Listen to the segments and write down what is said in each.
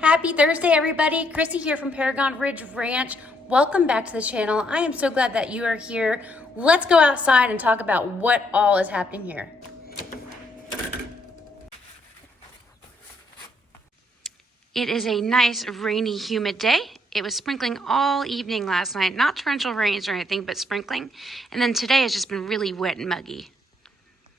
Happy Thursday, everybody. Chrissy here from Paragon Ridge Ranch. Welcome back to the channel. I am so glad that you are here. Let's go outside and talk about what all is happening here. It is a nice, rainy, humid day. It was sprinkling all evening last night. Not torrential rains or anything, but sprinkling. And then today has just been really wet and muggy.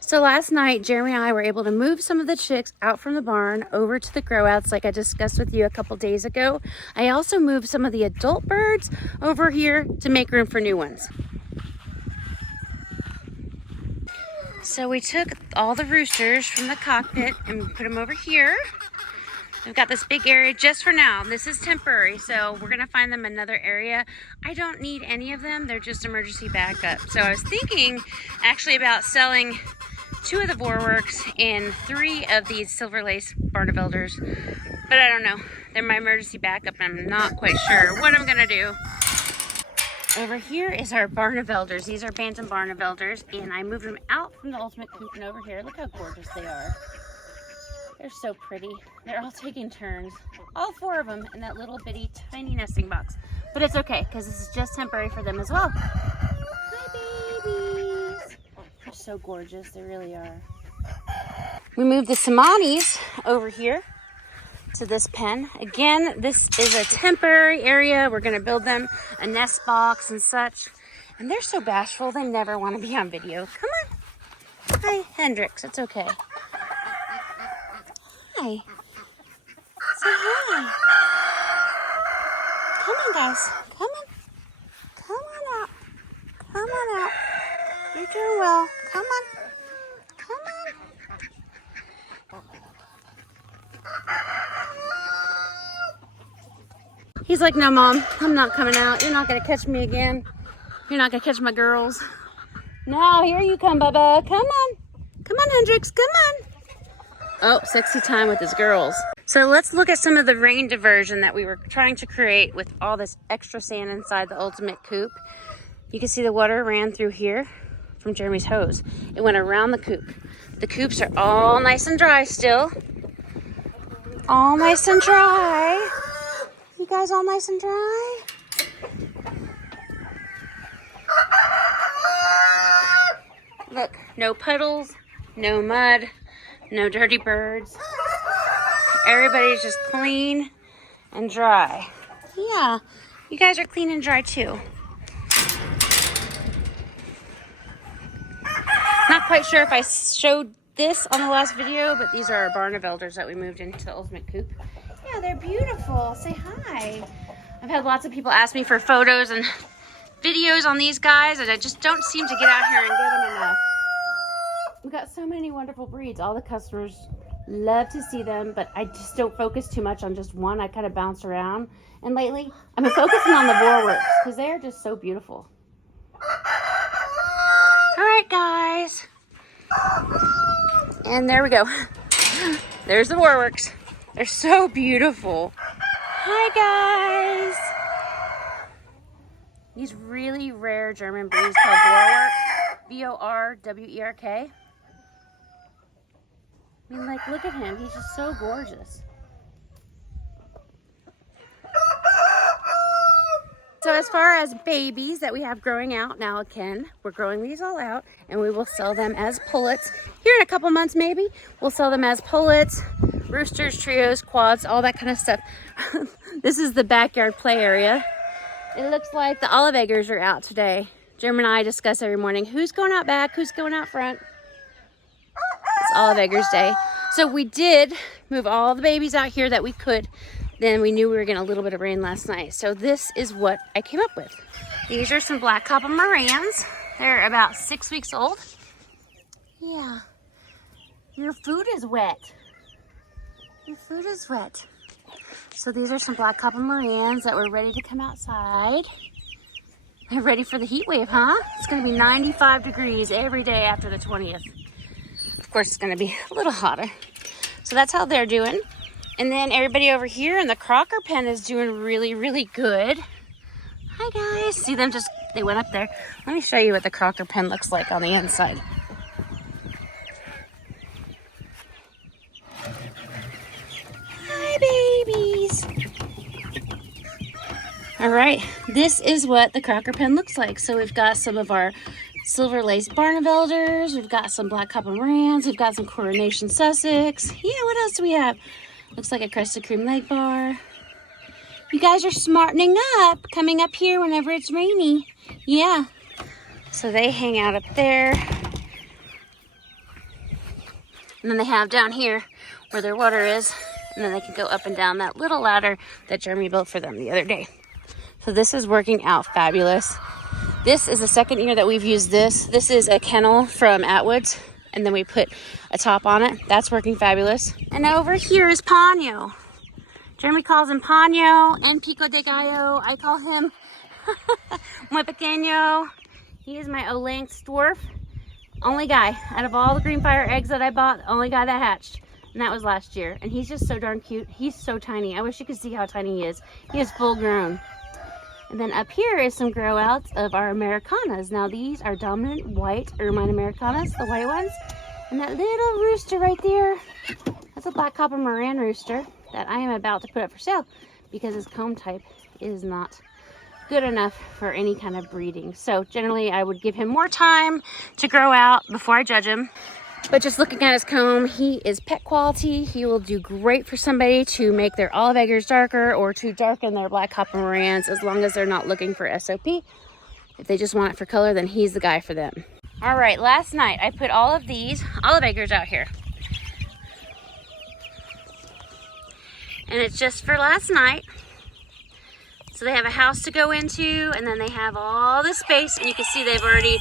So last night, Jeremy and I were able to move some of the chicks out from the barn over to the grow outs like I discussed with you a couple days ago. I also moved some of the adult birds over here to make room for new ones. So we took all the roosters from the cockpit and put them over here. We've got this big area just for now. This is temporary, so we're gonna find them another area. I don't need any of them. They're just emergency backup. So I was thinking actually about selling 2 of the Vorwerks and 3 of these silver lace Barnevelders, but I don't know. They're my emergency backup and I'm not quite sure what I'm gonna do. Over here is our Barnevelders. These are Bantam Barnevelders, and I moved them out from the ultimate coop and over here. Look how gorgeous they are. They're so pretty. They're all taking turns. All 4 of them in that little bitty tiny nesting box. But it's okay, because this is just temporary for them as well. Hi, babies. They're so gorgeous. They really are. We moved the Samanis over here to this pen. Again, this is a temporary area. We're going to build them a nest box and such. And they're so bashful. They never want to be on video. Come on. Hi, Hendrix. It's okay. Hi. Say hi. Come on, guys. Come on. Come on out. Come on out. You're doing well. Come on. Come on. He's like, no, Mom. I'm not coming out. You're not going to catch me again. You're not going to catch my girls. Now, here you come, Bubba. Come on. Come on, Hendrix. Come on. Oh, sexy time with his girls. So let's look at some of the rain diversion that we were trying to create with all this extra sand inside the ultimate coop. You can see the water ran through here from Jeremy's hose. It went around the coop. The coops are all nice and dry still. All nice and dry. You guys all nice and dry? Look, no puddles, no mud. No dirty birds. Everybody's just clean and dry. Yeah, you guys are clean and dry too. Not quite sure if I showed this on the last video, but these are our Barnevelders that we moved into the ultimate coop. Yeah, they're beautiful. Say hi. I've had lots of people ask me for photos and videos on these guys, and I just don't seem to get out here and get them enough. We've got so many wonderful breeds. All the customers love to see them, but I just don't focus too much on just one. I kind of bounce around. And lately, I've been focusing on the Vorwerks because they are just so beautiful. All right, guys. And there we go. There's the Vorwerks. They're so beautiful. Hi, guys. These really rare German breeds called Vorwerk. Vorwerk. I mean, like, look at him. He's just so gorgeous. So as far as babies that we have growing out now, again, we're growing these all out, and we will sell them as pullets. Here in a couple months, maybe, we'll sell them as pullets, roosters, trios, quads, all that kind of stuff. This is the backyard play area. It looks like the olive eggers are out today. Jim and I discuss every morning, who's going out back, who's going out front. It's Olive Eggers Day. So we did move all the babies out here that we could. Then we knew we were getting a little bit of rain last night. So this is what I came up with. These are some black copper Morans. They're about 6 weeks old. Yeah. Your food is wet. Your food is wet. So these are some black copper Morans that were ready to come outside. They're ready for the heat wave, huh? It's going to be 95 degrees every day after the 20th. Of course, it's going to be a little hotter. So that's how they're doing. And then everybody over here in the Crocker pen is doing really, really good. Hi, guys. See them just, they went up there. Let me show you what the Crocker pen looks like on the inside. Hi, babies. All right, this is what the Crocker pen looks like. So we've got some of our silver lace Barnevelders, we've got some black copper Morans, we've got some Coronation Sussex. Yeah, what else do we have? Looks like a crested cream leg bar. You guys are smartening up, coming up here whenever it's rainy. Yeah, so they hang out up there. And then they have down here where their water is, and then they can go up and down that little ladder that Jeremy built for them the other day. So this is working out fabulous. This is the second year that we've used this. This is a kennel from Atwood's, and then we put a top on it. That's working fabulous. And over here is Ponyo. Jeremy calls him Ponyo and Pico de Gallo. I call him Muy Pequeño. He is my O-length dwarf. Only guy out of all the green fire eggs that I bought, only guy that hatched. And that was last year. And he's just so darn cute. He's so tiny. I wish you could see how tiny he is. He is full grown. And then up here is some grow outs of our Americanas. Now these are dominant white ermine Americanas, the white ones. And that little rooster right there, that's a black copper Moran rooster that I am about to put up for sale because his comb type is not good enough for any kind of breeding. So generally I would give him more time to grow out before I judge him. But just looking at his comb, he is pet quality. He will do great for somebody to make their olive eggers darker or to darken their black copper Morans, as long as they're not looking for SOP. If they just want it for color, then he's the guy for them. All right, last night I put all of these olive eggers out here. And it's just for last night. So they have a house to go into, and then they have all this space, and you can see they've already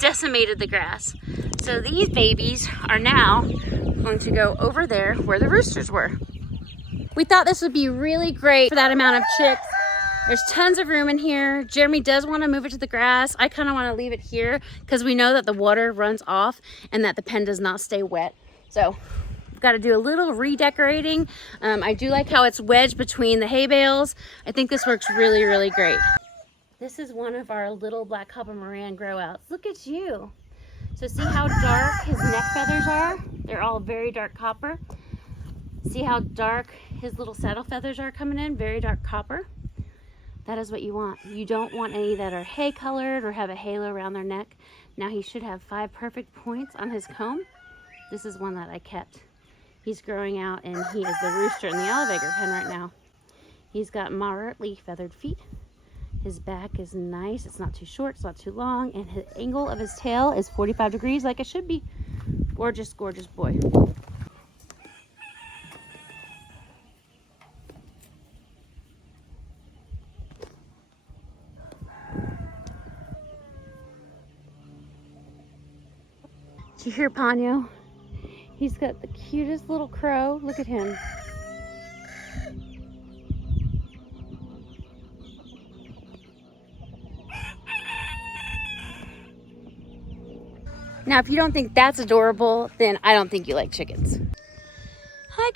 decimated the grass. So these babies are now going to go over there where the roosters were. We thought this would be really great for that amount of chicks. There's tons of room in here. Jeremy does want to move it to the grass. I kind of want to leave it here because we know that the water runs off and that the pen does not stay wet. So we've got to do a little redecorating. I do like how it's wedged between the hay bales. I think this works really, really great. This is one of our little black copper Moran grow outs. Look at you. So see how dark his neck feathers are? They're all very dark copper. See how dark his little saddle feathers are coming in? Very dark copper. That is what you want. You don't want any that are hay colored or have a halo around their neck. Now he should have 5 perfect points on his comb. This is one that I kept. He's growing out and he is the rooster in the olive egger pen right now. He's got moderately feathered feet. His back is nice. It's not too short, it's not too long, and his angle of his tail is 45 degrees like it should be. Gorgeous, gorgeous boy. Did you hear Ponyo? He's got the cutest little crow. Look at him. Now, if you don't think that's adorable, then I don't think you like chickens. Hi,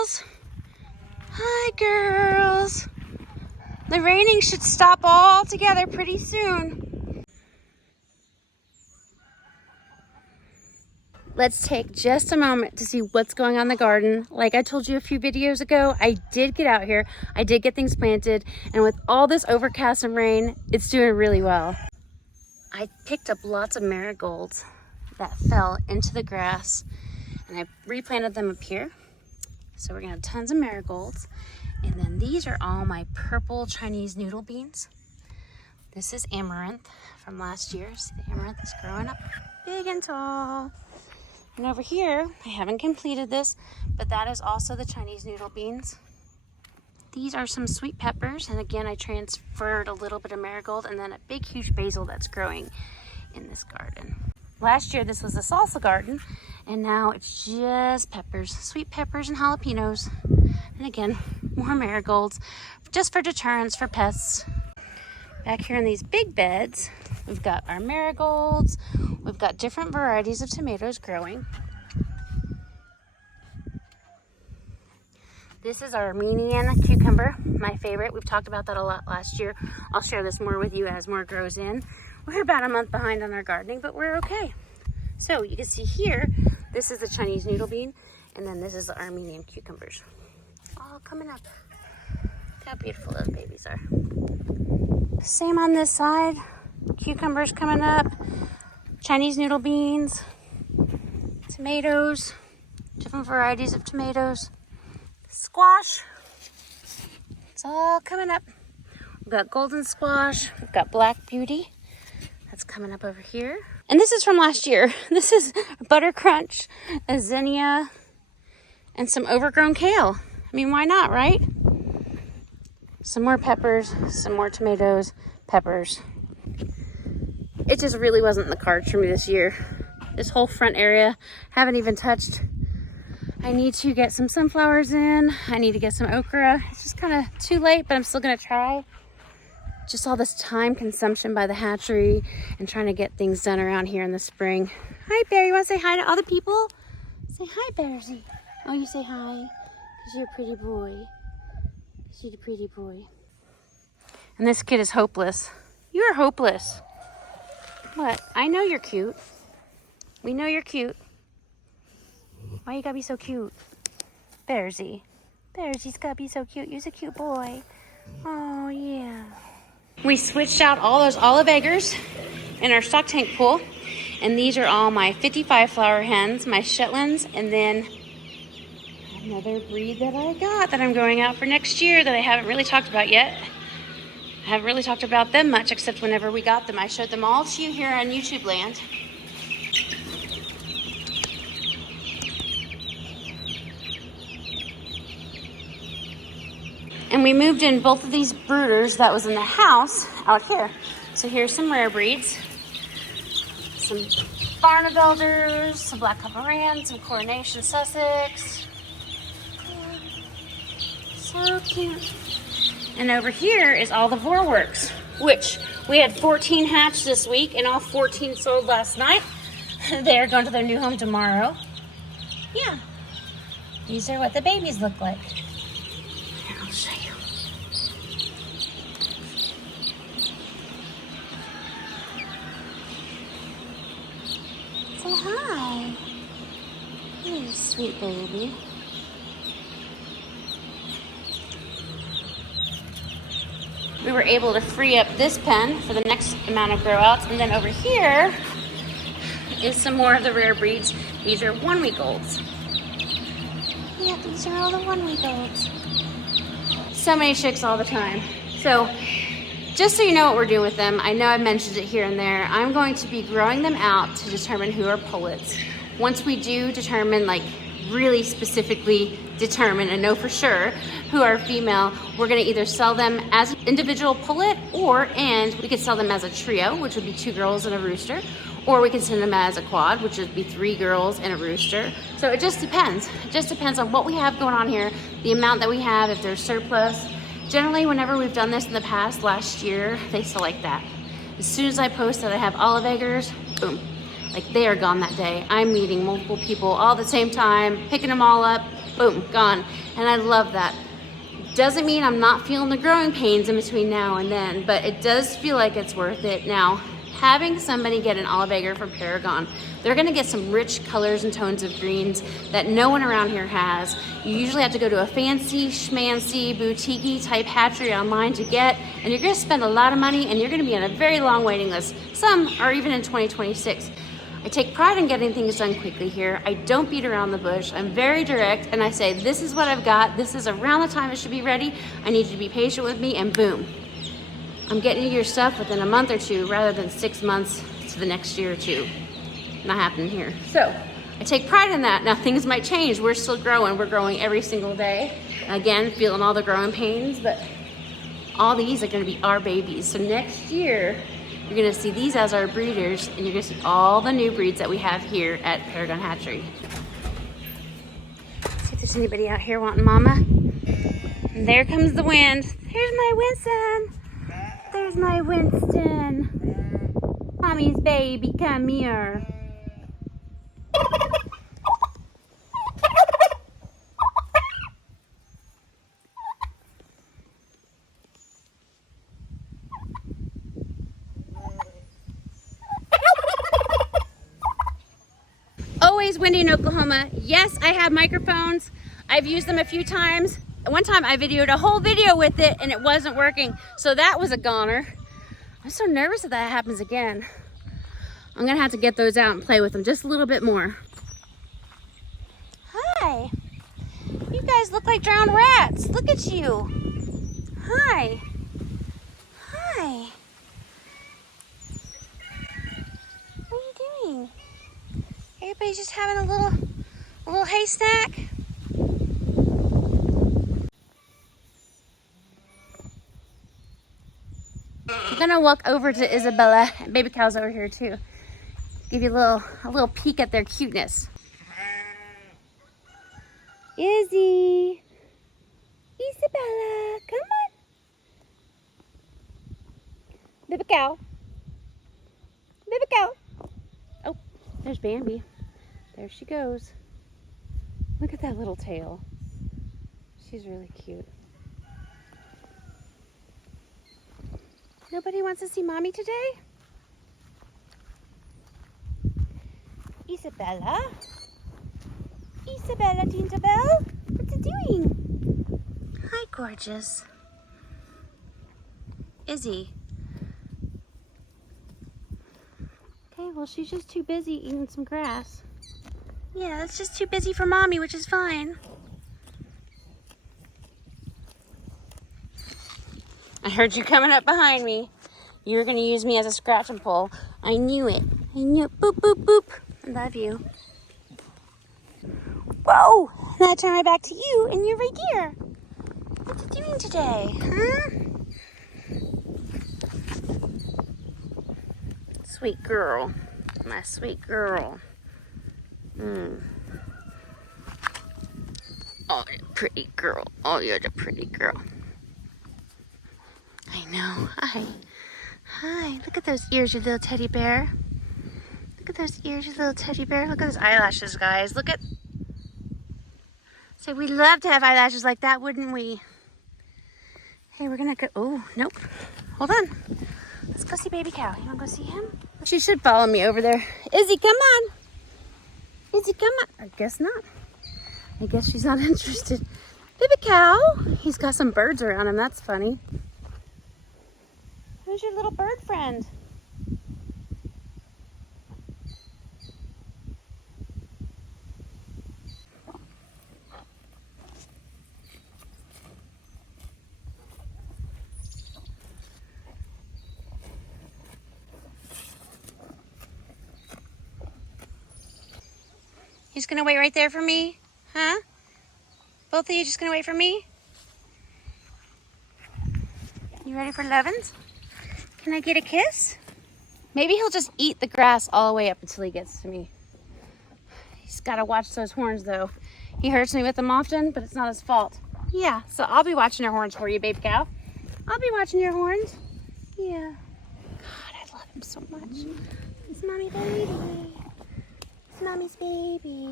girls. Hi, girls. The raining should stop altogether pretty soon. Let's take just a moment to see what's going on in the garden. Like I told you a few videos ago, I did get out here. I did get things planted. And with all this overcast and rain, it's doing really well. I picked up lots of marigolds that fell into the grass and I replanted them up here. So we're gonna have tons of marigolds. And then these are all my purple Chinese noodle beans. This is amaranth from last year. See, the amaranth is growing up big and tall. And over here, I haven't completed this, but that is also the Chinese noodle beans. These are some sweet peppers, and again, I transferred a little bit of marigold and then a big, huge basil that's growing in this garden. Last year, this was a salsa garden, and now it's just peppers, sweet peppers and jalapenos. And again, more marigolds, just for deterrence for pests. Back here in these big beds, we've got our marigolds. We've got different varieties of tomatoes growing. This is our Armenian cucumber, my favorite. We've talked about that a lot last year. I'll share this more with you as more grows in. We're about a month behind on our gardening, but we're okay. So you can see here, this is the Chinese noodle bean, and then this is the Armenian cucumbers. All coming up. Look how beautiful those babies are. Same on this side. Cucumbers coming up. Chinese noodle beans. Tomatoes. Different varieties of tomatoes. Squash. It's all coming up. We've got golden squash. We've got black beauty. That's coming up over here. And this is from last year. This is butter crunch, a zinnia, and some overgrown kale. I mean, why not, right? Some more peppers, some more tomatoes, peppers. It just really wasn't in the cards for me this year. This whole front area, haven't even touched. I need to get some sunflowers in. I need to get some okra. It's just kind of too late, but I'm still gonna try. Just all this time consumption by the hatchery and trying to get things done around here in the spring. Hi, Bear. You want to say hi to all the people? Say hi, Bearsy. Oh, you say hi because you're a pretty boy. Because you're a pretty boy. And this kid is hopeless. You're hopeless. What? I know you're cute. We know you're cute. Why you gotta be so cute? Bearsy. Bearsy's gotta be so cute. You're a cute boy. Oh, yeah. We switched out all those olive eggers in our stock tank pool. And these are all my 55 flower hens, my Shetlands, and then another breed that I got that I'm going out for next year that I haven't really talked about yet. I haven't really talked about them much except whenever we got them. I showed them all to you here on YouTube land. And we moved in both of these brooders that was in the house out here. So here's some rare breeds. Some Barnabelders, some Black Pomeranians, some Coronation Sussex. So cute. And over here is all the Vorwerks, which we had 14 hatched this week and all 14 sold last night. They're going to their new home tomorrow. Yeah. These are what the babies look like. Here, I'll show you. Say hi. You sweet baby. We were able to free up this pen for the next amount of grow outs. And then over here is some more of the rare breeds. These are 1 week olds. Yeah, these are all the 1 week olds. So many chicks all the time. So just so you know what we're doing with them, I know I've mentioned it here and there, I'm going to be growing them out to determine who are pullets. Once we do determine, like really specifically determine and know for sure who are female, we're gonna either sell them as an individual pullet and we could sell them as a trio, which would be 2 girls and a rooster, or we can send them as a quad, which would be 3 girls and a rooster. So it just depends. It just depends on what we have going on here, the amount that we have, if there's surplus. Generally, whenever we've done this in the past, last year, they sell like that. As soon as I post that I have olive eggers, boom. Like they are gone that day. I'm meeting multiple people all at the same time, picking them all up, boom, gone. And I love that. Doesn't mean I'm not feeling the growing pains in between now and then, but it does feel like it's worth it. Now, having somebody get an olive egger from Paragon, they're gonna get some rich colors and tones of greens that no one around here has. You usually have to go to a fancy, schmancy, boutique-y type hatchery online to get, and you're gonna spend a lot of money and you're gonna be on a very long waiting list. Some are even in 2026. I take pride in getting things done quickly here. I don't beat around the bush. I'm very direct and I say, this is what I've got. This is around the time it should be ready. I need you to be patient with me, and boom. I'm getting you your stuff within a month or 2 rather than 6 months to the next year or 2. Not happening here. So I take pride in that. Now things might change. We're still growing. We're growing every single day. Again, feeling all the growing pains, but all these are gonna be our babies. So next year, you're gonna see these as our breeders, and you're gonna see all the new breeds that we have here at Paragon Hatchery. See if there's anybody out here wanting mama. And there comes the wind. There's my Winston. There's my Winston. Mommy's baby, come here. Always windy in Oklahoma. Yes, I have microphones. I've used them a few times. One time I videoed a whole video with it and it wasn't working. So that was a goner. I'm so nervous that that happens again. I'm gonna have to get those out and play with them just a little bit more. Hi. You guys look like drowned rats. Look at you. Hi. Hi. What are you doing? Everybody's just having a little hay snack. I'm gonna walk over to Isabella. Baby cow's over here too. Give you a little peek at their cuteness. Izzy, Isabella, come on. Baby cow. Baby cow. Oh, there's Bambi. There she goes. Look at that little tail. She's really cute. Nobody wants to see mommy today? Isabella? Isabella Tinkerbell? What's it doing? Hi, gorgeous. Izzy. Okay, well, she's just too busy eating some grass. Yeah, it's just too busy for mommy, which is fine. I heard you coming up behind me. You were going to use me as a scratch and pull. I knew it. I knew it. Boop, boop, boop. I love you. Whoa! Now I turn my back to you and you're right here. What's you doing today, huh? Sweet girl. My sweet girl. Oh, pretty girl. Oh, you're the pretty girl. I know. Hi. Hi. Look at those ears, you little teddy bear. Look at those ears, you little teddy bear. Look at those eyelashes, guys. Look at... So we'd love to have eyelashes like that, wouldn't we? Hey, we're gonna go... Oh, nope. Hold on. Let's go see baby cow. You wanna go see him? She should follow me over there. Izzy, come on. Izzy, come on. I guess not. I guess she's not interested. Baby cow. He's got some birds around him. That's funny. Who's your little bird friend? He's gonna wait right there for me? Huh? Both of you just gonna wait for me? You ready for Levins? Can I get a kiss? Maybe he'll just eat the grass all the way up until he gets to me. He's gotta watch those horns though. He hurts me with them often, but it's not his fault. Yeah, so I'll be watching your horns for you, baby cow. I'll be watching your horns. Yeah. God, I love him so much. It's mommy baby. It's mommy's baby.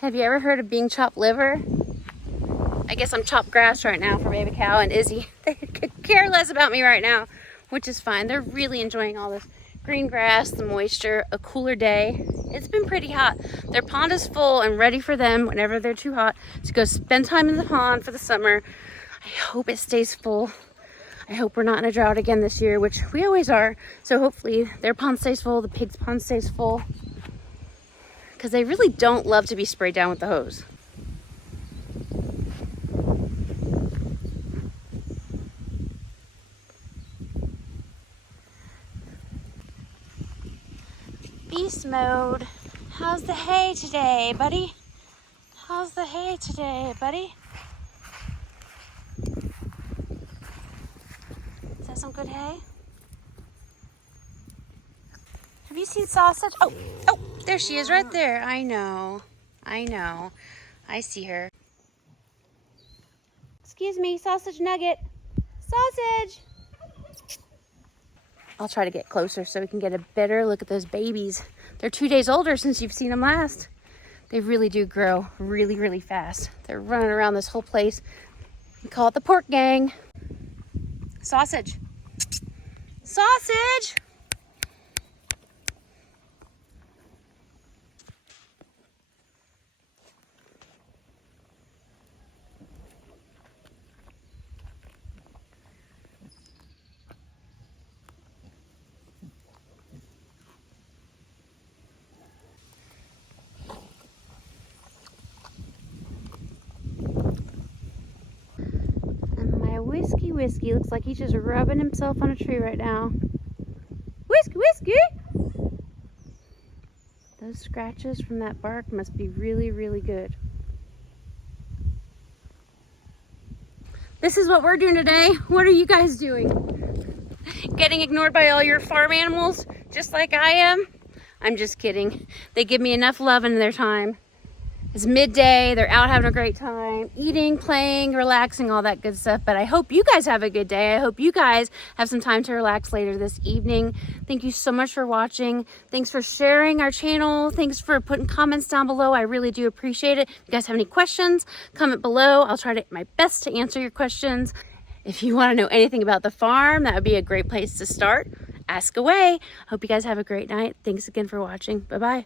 Have you ever heard of being chopped liver? I guess I'm chopped grass right now for baby cow and Izzy. They could care less about me right now, which is fine. They're really enjoying all this green grass, the moisture, a cooler day. It's been pretty hot. Their pond is full and ready for them whenever they're too hot to go spend time in the pond for the summer. I hope it stays full. I hope we're not in a drought again this year, which we always are. So hopefully their pond stays full, the pig's pond stays full. Because they really don't love to be sprayed down with the hose. Beast mode. How's the hay today, buddy? How's the hay today, buddy? Is that some good hay? Have you seen Sausage? Oh, there she is right there. I know. I see her. Excuse me, Sausage Nugget. Sausage! I'll try to get closer so we can get a better look at those babies. They're 2 days older since you've seen them last. They really do grow really, really fast. They're running around this whole place. We call it the pork gang. Sausage. Sausage! Whiskey. Looks like he's just rubbing himself on a tree right now. Whiskey, Whiskey! Those scratches from that bark must be really, really good. This is what we're doing today. What are you guys doing? Getting ignored by all your farm animals, just like I am? I'm just kidding. They give me enough love in their time. It's midday, they're out having a great time, eating, playing, relaxing, all that good stuff. But I hope you guys have a good day. I hope you guys have some time to relax later this evening. Thank you so much for watching. Thanks for sharing our channel. Thanks for putting comments down below. I really do appreciate it. If you guys have any questions, comment below. I'll try my best to answer your questions. If you want to know anything about the farm, that would be a great place to start. Ask away. Hope you guys have a great night. Thanks again for watching. Bye-bye.